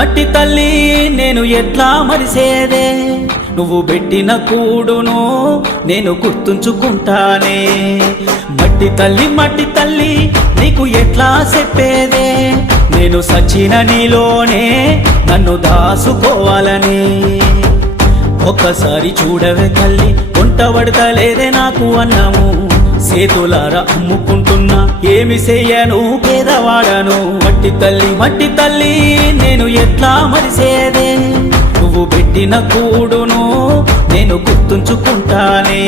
మట్టి తల్లి నేను ఎట్లా మరిసేదే, నువ్వు పెట్టిన కూడును నేను గుర్తుంచుకుంటానే. మట్టి తల్లి నీకు ఎట్లా చెప్పేదే, నేను సచిన నీలోనే నన్ను దాసుకోవాలని. ఒక్కసారి చూడవే తల్లి, వంట పడతలేదే నాకు అన్నము, చేతులారా అమ్ముకుంటున్నా ఏమి చెయ్యను పేదవాడను. మట్టి తల్లి నేను ఎట్లా మరిసేదే, నువ్వు పెట్టిన కూడును నేను గుర్తుంచుకుంటానే.